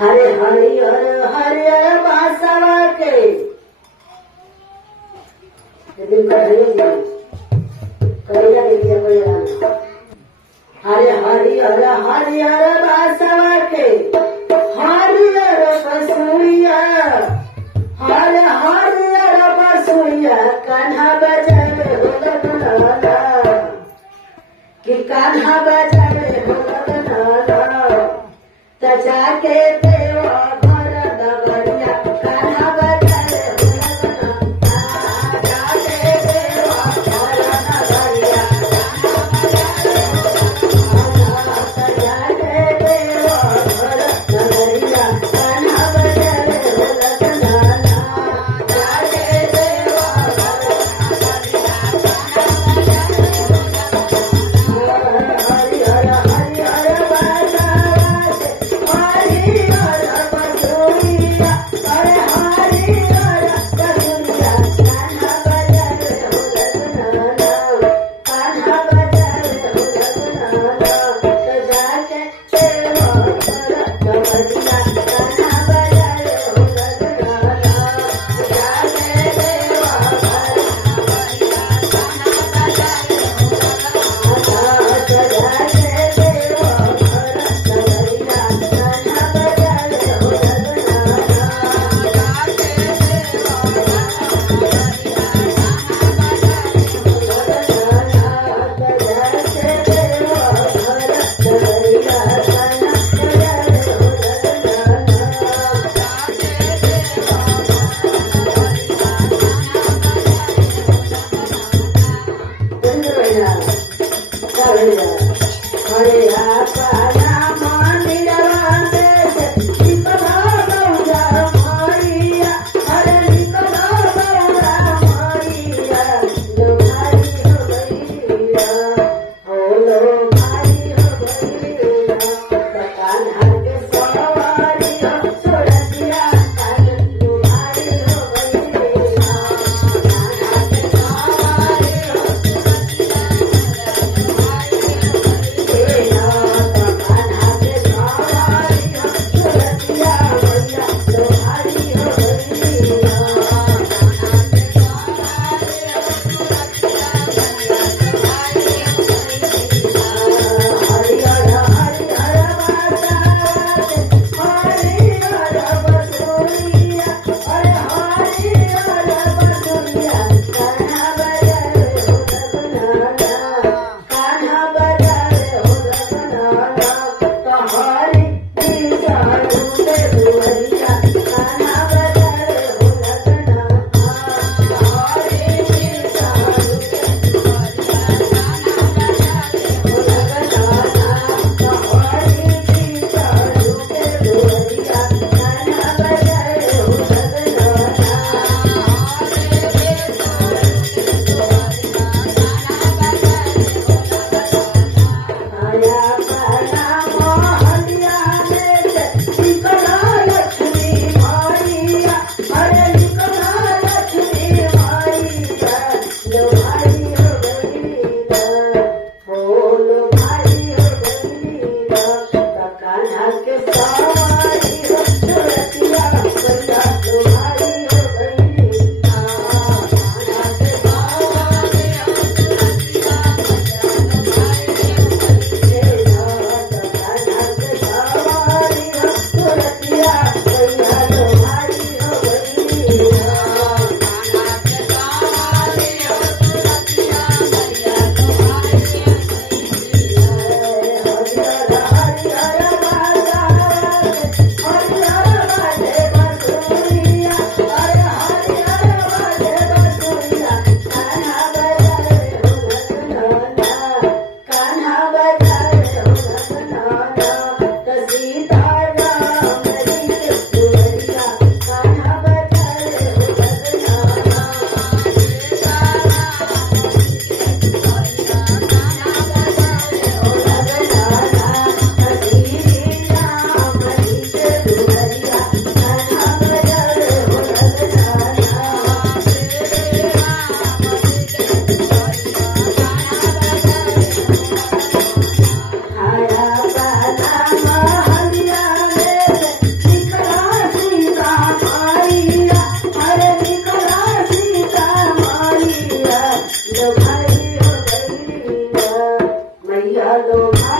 हरे हरिहर हरिहर बासवा के हरे हरिहर हरिहर बासवा के हरिहर बसुरिया हरे हरिहर बसुरिया कान्हा बजावे हो लगना कि कान्हा बजावे हो लगना तजा के देवा घर दगरिया कान्हा बजावे हो लगना तजा के देवा घर दगरिया तजा के देवा घर दगरिया कान्हा बजावे हो लगना तजा के देवा हरिहर हरिहर बाजा ચાલો